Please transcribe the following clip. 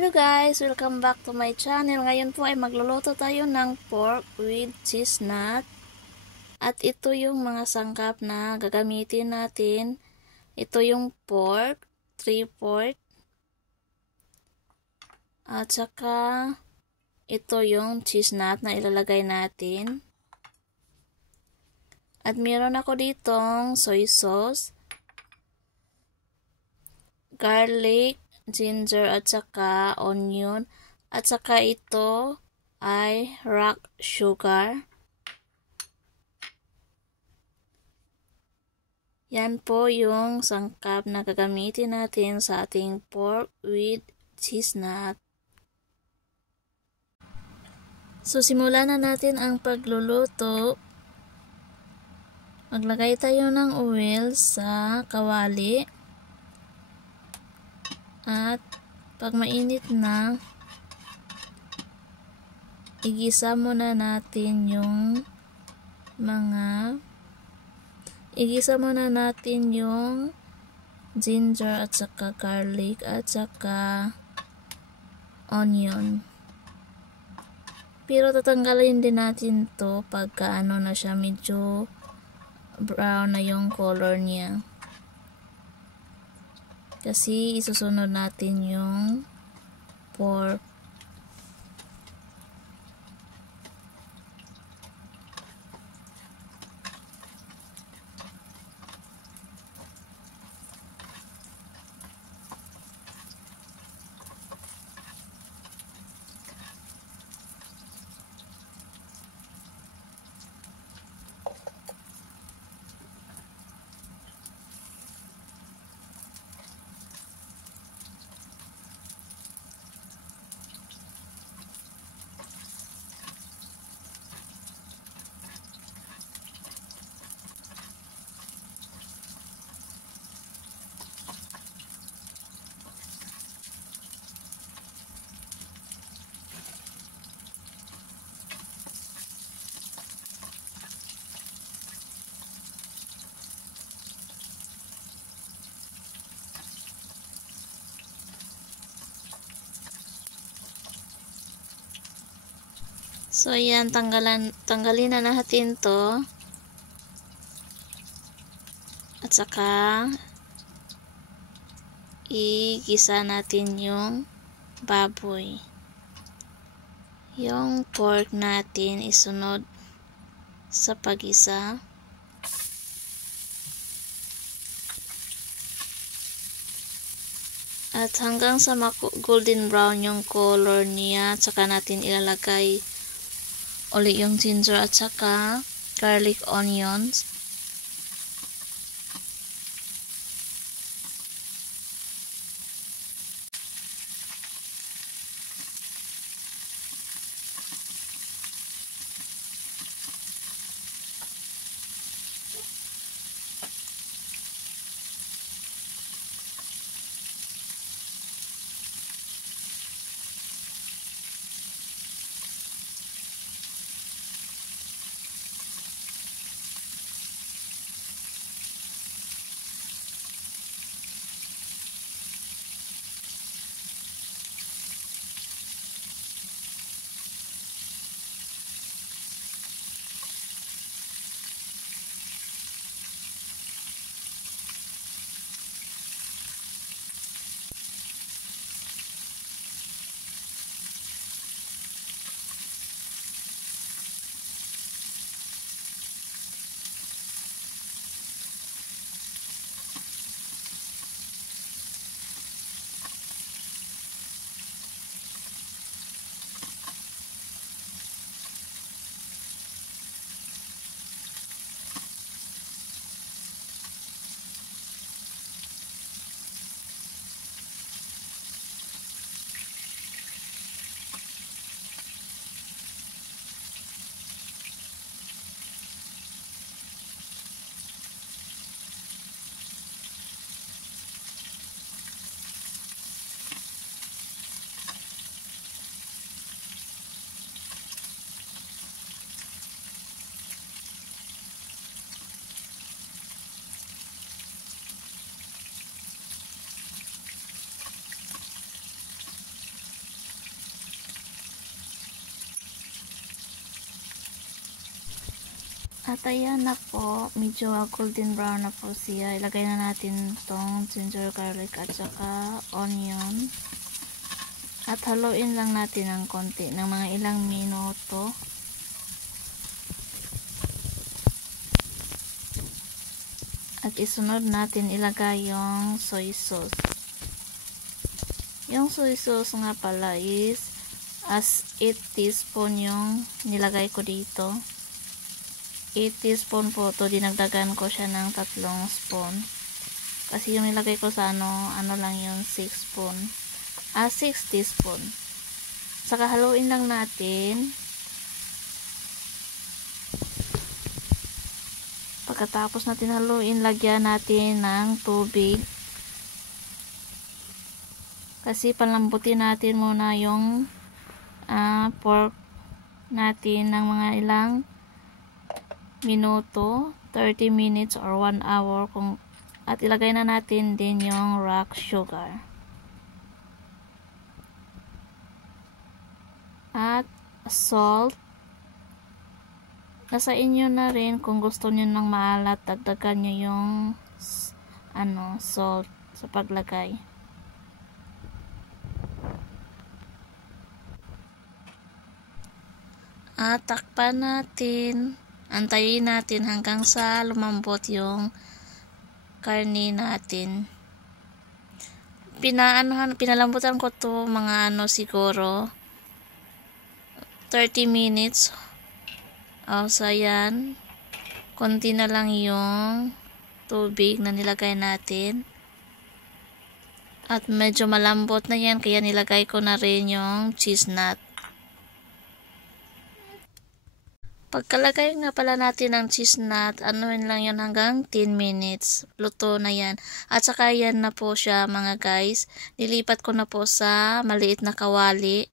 Hello guys! Welcome back to my channel. Ngayon po ay magluluto tayo ng pork with chestnut. At ito yung mga sangkap na gagamitin natin. Ito yung pork, 3/4. At saka ito yung chestnut na ilalagay natin. At meron ako ditong soy sauce, garlic, ginger at saka onion, at saka ito ay rock sugar. Yan po yung sangkap na gagamitin natin sa ating pork with chestnut. So simulan na natin ang pagluluto. Maglagay tayo ng oil sa kawali. At pag mainit na, igisa muna natin yung ginger at saka garlic at saka onion. Pero tatanggalin din natin to pagka na siya, medyo brown na yung color niya. Kasi isusunod natin yung pork. So ayan, tanggalin na natin to. At saka igisa natin yung baboy. Yung pork natin isunod sa pagisa. At hanggang sa golden brown yung color niya, at saka natin ilalagay uli yung ginger at saka garlic, onions. At ayan na po, medyo golden brown na po siya. Ilagay na natin tong ginger, garlic at saka onion. At haluin lang natin ng konti ng mga ilang minuto. At isunod natin ilagay yung soy sauce. Yung soy sauce nga pala is as 8 teaspoon yung nilagay ko dito. 8 teaspoon po to, dinagdagan ko siya ng 3 spoon. Kasi yung nilagay ko sa ano lang yung 6 spoon. 6 teaspoon. Saka haluin lang natin. Pagkatapos natin haluin, lagyan natin ng tubig. Kasi palambutin natin muna yung pork natin ng mga ilang minuto, 30 minutes or 1 hour. At ilagay na natin din yung rock sugar. At salt. Nasa inyo na rin kung gusto niyo ng maalat, dagdagan niyo yung salt sa paglagay. At takpan natin. Antayin natin hanggang sa lumambot yung karne natin. Pinalambutan ko to mga siguro 30 minutes. So yan, konti na lang yung tubig na nilagay natin. At medyo malambot na yan, kaya nilagay ko na rin yung cheese nut. Pagkalagay nga pala natin ng cheese nut, anuin lang yun hanggang 10 minutes. Luto na yan. At saka yan na po siya mga guys. Nilipat ko na po sa maliit na kawali.